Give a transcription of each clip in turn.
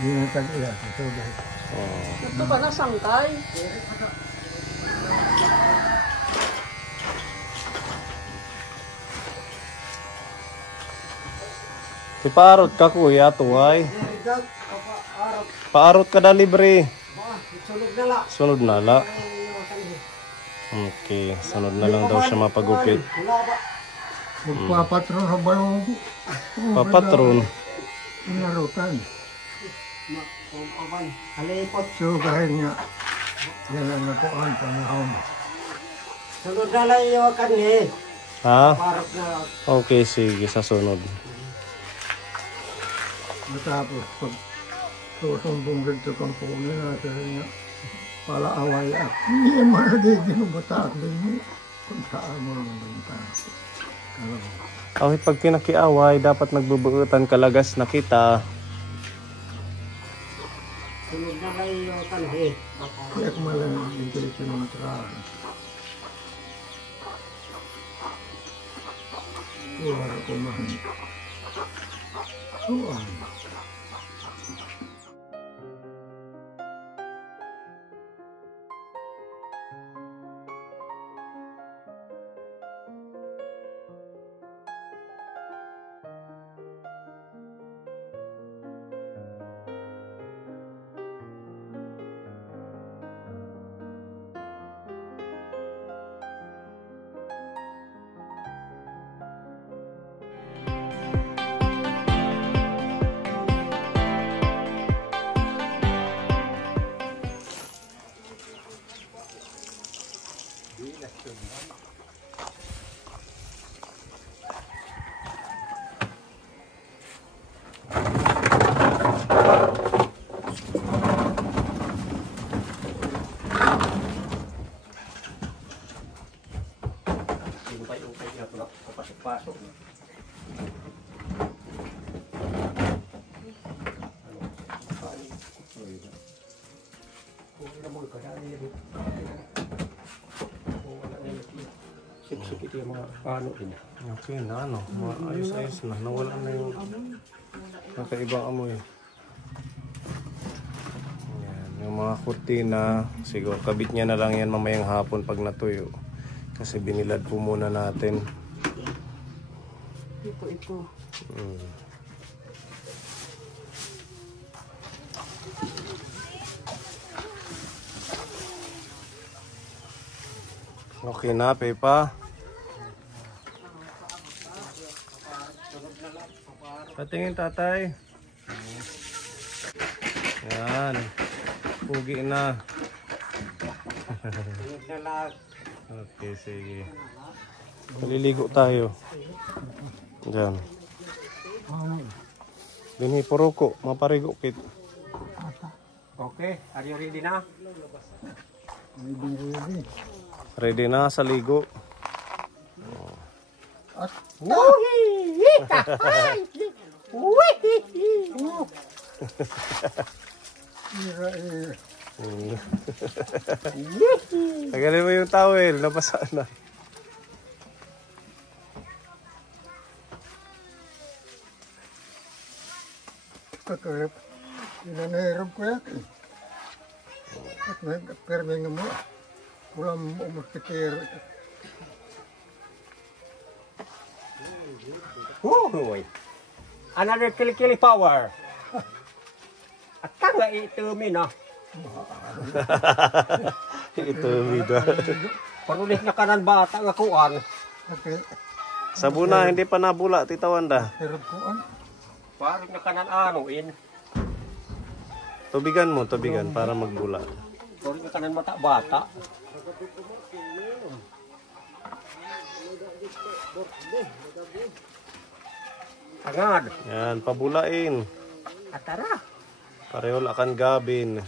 Ginatag-iya. Ito ba na sangkay? Ipaarot ka kuya, tuway. Paarot ka na libre. Sunod na la. Okay, sunod na lang daw siya mapagupit. Magpapatron sa balong. Papatron. Inarutan. Halipot. So kahit nga, yan ang nakuhaan panahon. Sunod na lang yung kanhi. Ha? Parok na. Okay, sige, sa sunod. Matapos pag susumbong dito kang puno natin nga, pala away at hindi mo na di ginubataan din mo kung saan mo naman bintang. Okay, pag pinakiaway, dapat nagbubuutan kalagas na kita. Sunod na lang yung kanhi. Kaya kumalang ang intention ng trabaho. Suwara ko mahal. Suwara. Pasok. Sip-sip ito yung mga ano din. Okay na, ano. Ayos-ayos na. Nawala na yung nakaibang amoy. Yan, yung mga kurtina, siguro kabit niya na lang yan mamayang hapon pag natuyo. Kasi binilad po muna natin. Ito. Okay na, Pepa. Patingin, tatay. Yan. Pugi na. Okay, sige. Maliligo tayo. Diyan. Dini poroko, maparigo kit. Okay, are you ready na? Ready na sa ligo. At Tagalin mo yung towel, nabasa na. kakarap, inanahirap ko yan. At may perming mo, walang umusikir. Uy! Another kilikili power! At ka nga itumin ah. Ito vida. Parulis na kanan bata nga kuan. Okay, Sabuna, hindi pa nabula, Tita Wanda. hirap ko an. Parulis na kanan anuin. Tubigan mo, tubigan, para magbula. Parulis na kanan mata bata. Agad. Yan, pabulain. Atara. Pareho akan gabin.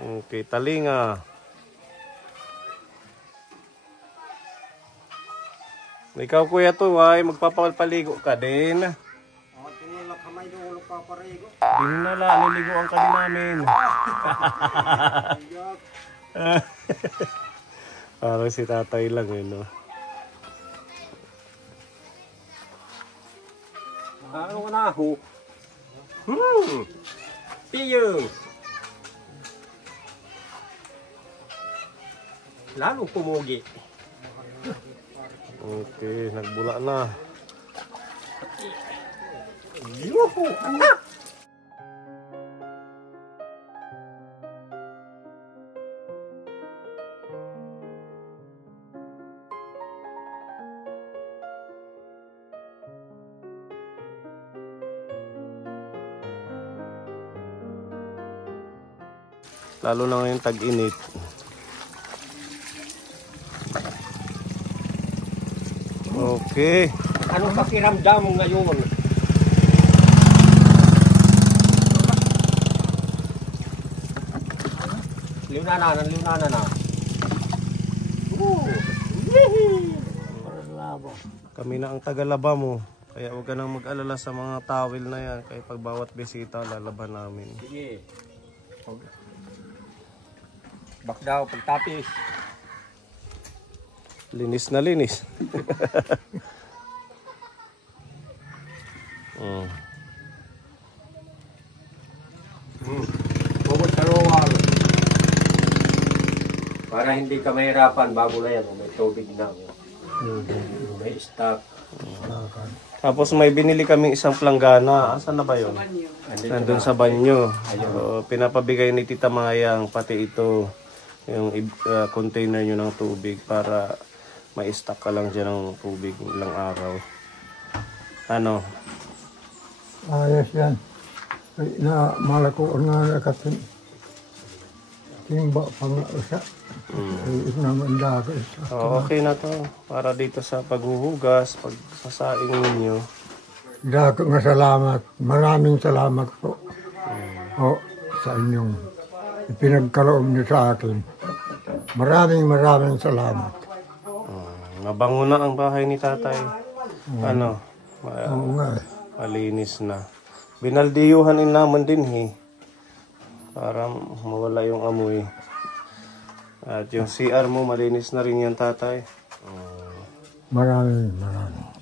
Okay, talinga. Ikaw kuya to, ay magpapaligo ka din. Hindi na lang, niliguan ka din namin. Parang si tatay lang eh, no? Ano ka na ho? Piyong. Lalong pumugi. Okay, nagbula na. Yuhu! Anak! Lalo na ngayon tag-init. Okay. Anong pakiramdam ngayon? Liunana na. Kami na ang tagalaba mo. Kaya huwag ka nang mag-alala sa mga towel na yan. Kaya pag bawat bisita, lalaban namin. Sige. Bak daw, pagtapis. Linis na linis. Bukod sa rowal. Para hindi ka mahirapan bago na yan. May tubig na. May stock. Tapos may binili kaming isang planggana. Asan na ba yun? Nandun sa banyo. So, pinapabigay ni Tita Mayang pati ito. Yung container nyo ng tubig para ma-stock ka lang dyan ng tubig ilang araw. Ano? Ayos yan. Na malakuan nga nakatin. Timba pang usa. Naman dati. Okay na to. Para dito sa paghuhugas, pagsasaing ninyo. Dako nga salamat. Maraming salamat po. O sa inyong ipinagkaloob niyo sa akin. Maraming salamat. Mabango na ang bahay ni tatay. Ano? Oo nga. Malinis na. Binaldiyuhanin naman din para mawala yung amoy. At yung CR mo malinis na rin yan tatay. Maraming.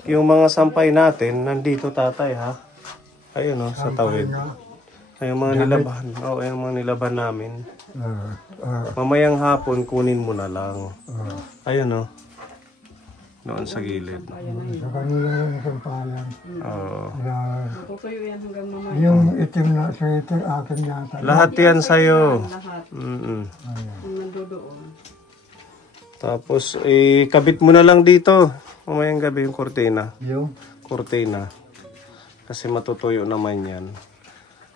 Yung mga sampay natin nandito tatay ha. Ayun sa tawid. Ay yung mga nilaban. Oo, yung mga nilaban namin. Mamayang hapon kunin mo na lang. Ayun noon sa gilid. Sa kanila yung sampayan. Oo. Yung itim na sweater akin yata. Lahat yan sa'yo. Tapos, kabit mo na lang dito. Mamayang gabi yung kortina. Yung? Kortina. Kasi matutuyo naman yan.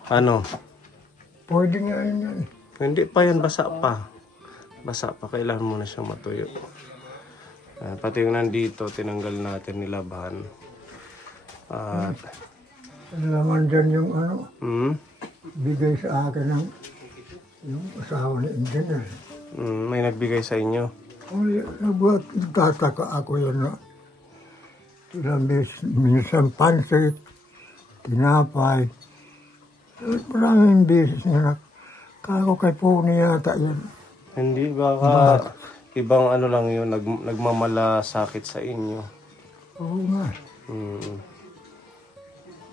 Ano? Pwede nga yan. Hindi pa yan, basa pa. Basa pa, kailangan mo na siyang matuyo. Pati yung nandito, tinanggal natin nilaban. At naman dyan yung bigay sa akin ng yung asawa ni Engineer. May nagbigay sa inyo? Nagtataka ako yun na ilang beses, minsan pansit, tinapay. Maraming beses na kako kay Puni yata yun. Hindi, baka ibang ano lang yun, nagmamalasakit sa inyo. Oo nga.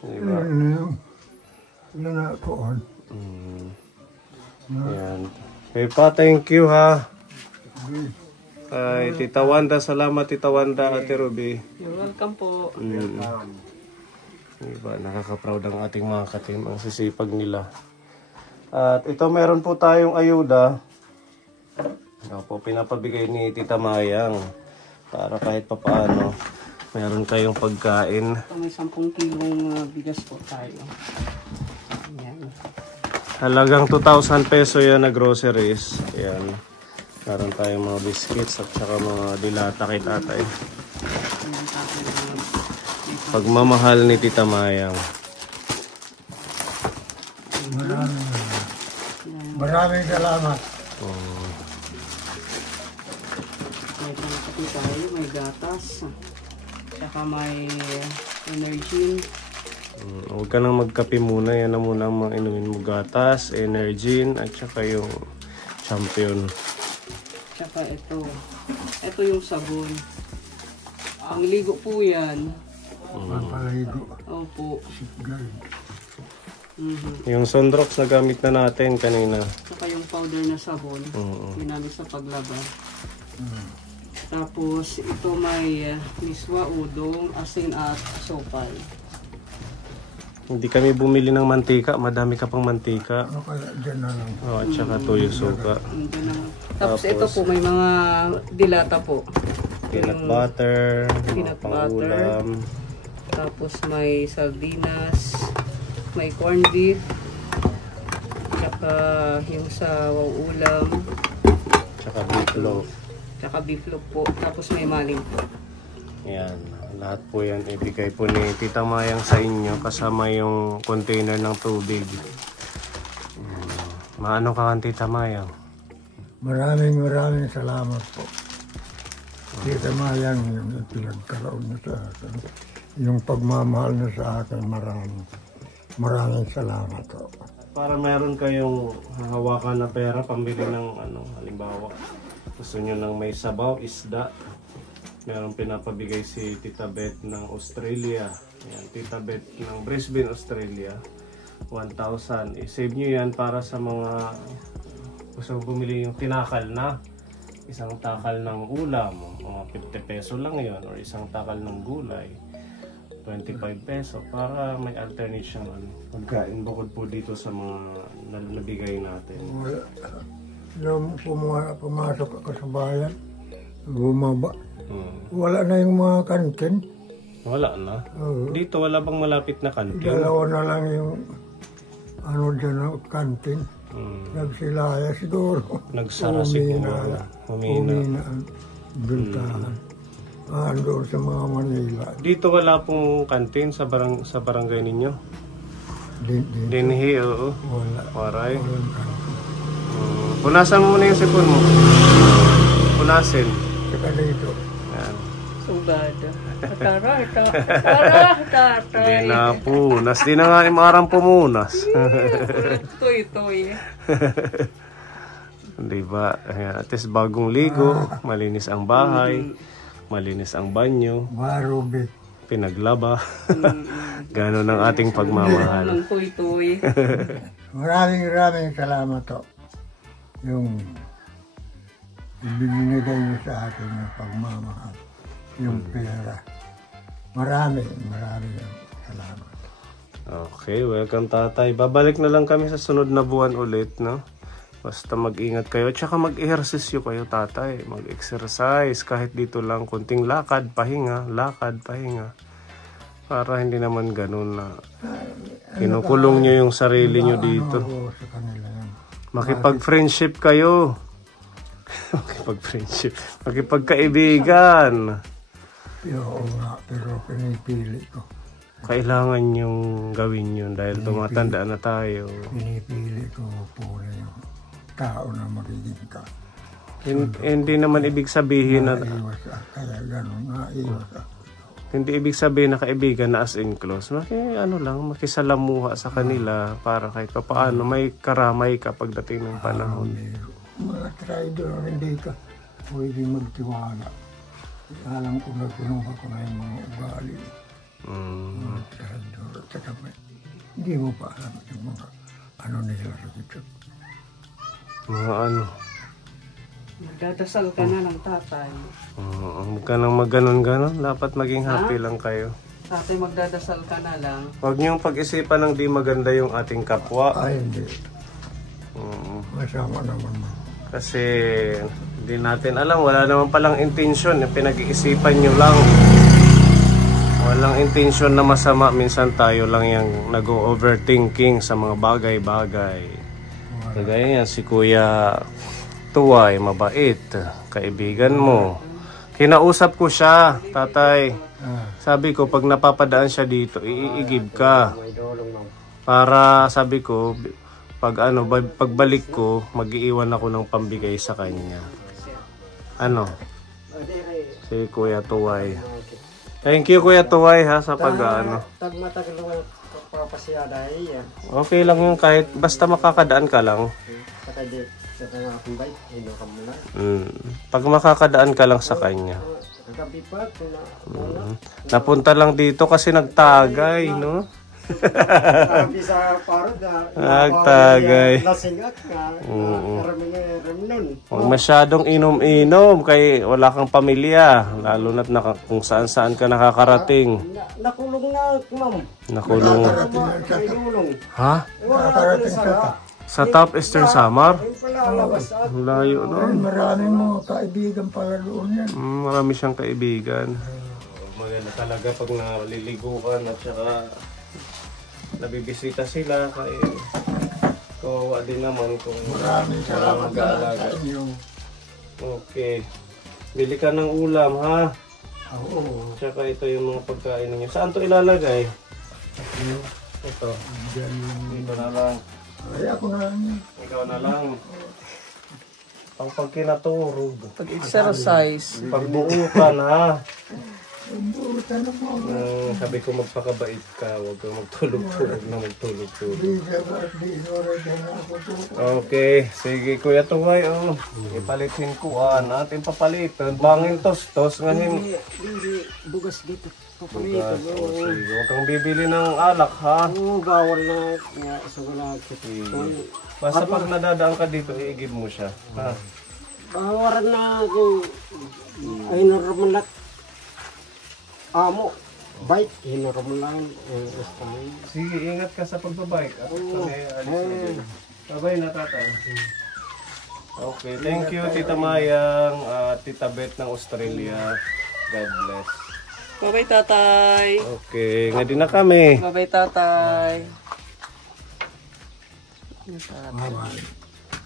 Diba? Yun na ako on. Yan. Pa, thank you ha. Ay, Tita Wanda, salamat Tita Wanda, Ate Ruby. You're welcome po. Diba, nakaka-proud ang ating mga katim, ang sisipag nila. At ito meron po tayong ayuda. Po, pinapabigay ni Tita Mayang para kahit papaano meron kayong pagkain. May 10 kilong bigas po tayo. Ayan. Halagang 2,000 peso yan na groceries. Ayan. Meron tayong mga biscuits at saka mga dilata kay tatay. Pagmamahal ni Tita Mayang. Maraming salamat. May pangkapi tayo, may gatas. Saka may energy. Huwag ka nang magkape muna. Yan na muna ang mga inumin mo. Gatas, Energin, at saka yung Champion. Saka ito. Ito yung sabon. Pangligo po yan. Pampaligo. Opo. Sigay. Yung Sunrox na gamit na natin kanina. Saka yung powder na sabon. Ginamit sa paglaba. Tapos ito may miswa, udong, asin at sopal. Hindi kami bumili ng mantika. Madami ka pang mantika. Ano kaya dyan na lang? At saka toyo suka. Tapos ito po may mga dilata po. Peanut butter. Peanut pang-ulam. Tapos may sardinas, may corned beef, tsaka yung sa ulam, Tsaka beef loaf. tsaka beef loaf po. Tapos may maling po. Yan. Lahat po yan ibigay po ni Tita Mayang sa inyo kasama yung container ng tubig. Maano ka kan Tita Mayang? Maraming salamat po. Tita Mayang, yung pinagkaroon na sa akin. Yung pagmamahal na sa akin, maraming salamat po. Para meron kayong hahawakan na pera, pambili ng halimbawa, gusto nyo ng may sabaw, isda. Meron pinapabigay si Tita Beth ng Australia. Ayan, Tita Beth ng Brisbane, Australia. 1,000. I-save nyo yan para sa mga gusto bumili yung tinakal na. Isang takal ng ulam, mga 50 peso lang yon or isang takal ng gulay. 25 peso para may alternate siyang pagkain bukod po dito sa mga nabigay natin. Nung pumasok ako sa bayan, bumaba. Wala na yung mga kantin. Wala na? Dito wala bang malapit na kantin? Dalawa na lang yung dyan na kantin. Nagsilaya siguro. Nagsara siguro. Humina ang buntahan. Doon sa mga Manila. Dito wala pong kantin sa barangay ninyo? Dinhi, oo. Wala. Waray. Walang kantin. Punasan mo muna yung sipon mo. Punasin. Saka dito. Yan. Sugada. Tatay. Hindi na punas. Di na nga yung marang pumunas. Toy. Diba? At least bagong ligo. Malinis ang bahay. Malinis ang banyo. Marubit. Pinaglaba. Ganon ang ating pagmamahal. Ng toy. Maraming salamat to. Yung ibinigay niyo sa akin yung pagmamahal. Yung pera. Maraming salamat. Okay, welcome tatay. Babalik na lang kami sa sunod na buwan ulit, no? Basta mag-ingat kayo. Tsaka mag-ehersisyo kayo, tatay. Mag-exercise. Kahit dito lang, kunting lakad, pahinga. Para hindi naman ganun na kinukulong nyo yung sarili nyo dito. Sa kanila yan. Makipag-friendship kayo. Makipagkaibigan. Oo nga, pero pinipili ko. Kailangan yung gawin yun dahil tumatanda na tayo. Pinipili ko po na yung tao na magiging ka. Hindi naman ibig sabihin na Naiwas kaya gano'n, naiwas hindi ibig sabihin na kaibigan na as in close. Makisalamuha sa kanila para kahit pa paano may karamay ka pagdating ng panahon. Mga traidor, hindi ka pwede magtiwala. Alam ko na kinuha ko na yung mga ugali. Mga traidor. Tsaka hindi mo pa alam yung mga nila sa dito. Mga Magdadasal ka na ng tatay. Huwag ka nang maganon-ganon. Dapat maging happy lang kayo. Tatay, magdadasal ka na lang. Huwag niyong pag-isipan ng di maganda yung ating kapwa. Ay, hindi. Masama naman. Kasi hindi natin alam. Wala naman palang intensyon. Pinag-iisipan nyo lang. Walang intensyon na masama. Minsan tayo lang yung nag-overthinking sa mga bagay-bagay. Kagaya yan, si Kuya Tuway, mabait. Kaibigan mo. Kinausap ko siya, tatay. Sabi ko, pag napapadaan siya dito, iigib ka. Para, sabi ko, pagbalik ko, mag-iiwan ako ng pambigay sa kanya. Si Kuya Tuway. Thank you, Kuya Tuway, ha, sa Okay lang yun, kahit basta makakadaan ka lang. Pag makakadaan ka lang sa kanya. Kagabi pa, Napunta lang dito kasi nagtagay, no? sabi sa parod na Nagtagay. lasing at karami na nun. Huwag masyadong inom-inom kay wala kang pamilya. Lalo na't kung saan-saan ka nakakarating. Nakulong na, ma'am. Nakulong. May lulong. Ha? Wala ka sa Sa Top Eastern Samar? ayun pala, labas at Ang layo, Ay, no? maraming mga kaibigan pala doon yan. Marami siyang kaibigan. Maganda talaga pag naliliguan at saka nabibisita sila kay kawawa din naman kung Maraming salamat mag-aalaga. sa inyo. Okay. Bili ka ng ulam, ha? Oo. Tsaka ito yung mga pagkain ninyo. Saan to ilalagay? Ito. Dito na lang. Ay, ako na lang. Ikaw na lang. Ang pagkinaturog. Pag-exercise. Pagbuutan, ha? Burutan na mo. Sabi ko magpakabait ka. Huwag kang magtulog-tulog na magtulog-tulog. Di na ako to. Okay. Sige, Kuya Tuway. Oh. Ipalitin ko. Natin papalitan. Bangin tostos. Ngayon. hindi bugas dito. Bugas. Sige. Huwag kang bibili ng alak, ha? Oo, bawal na nga sa wala. Basta pag nadadaan ka dito, iigib mo siya. Ha? Bawaran na ako. Ay, normal na. Amo. Bike, normal lang. Sige, ingat ka sa pagbabike. At kami alis na. Bye-bye na, tatay. Okay, thank you, Tita Mayang, Tita Beth ng Australia. God bless. Bye-bye, tatay. Okay, nga din na kami. Bye-bye, tatay.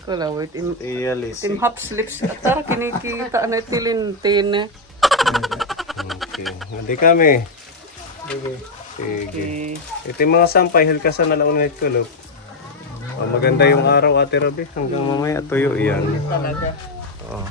Kala, wait. Iyalis. Tim half sleeps. Tara, kinikita na tilintin. Okay, nga din kami. Sige. Okay. Ito yung mga sampay, halkasan na lang ulit ko, look. Maganda yung araw, Ate Rabi. Hanggang mamaya, tuyo yan. Talaga. Oh.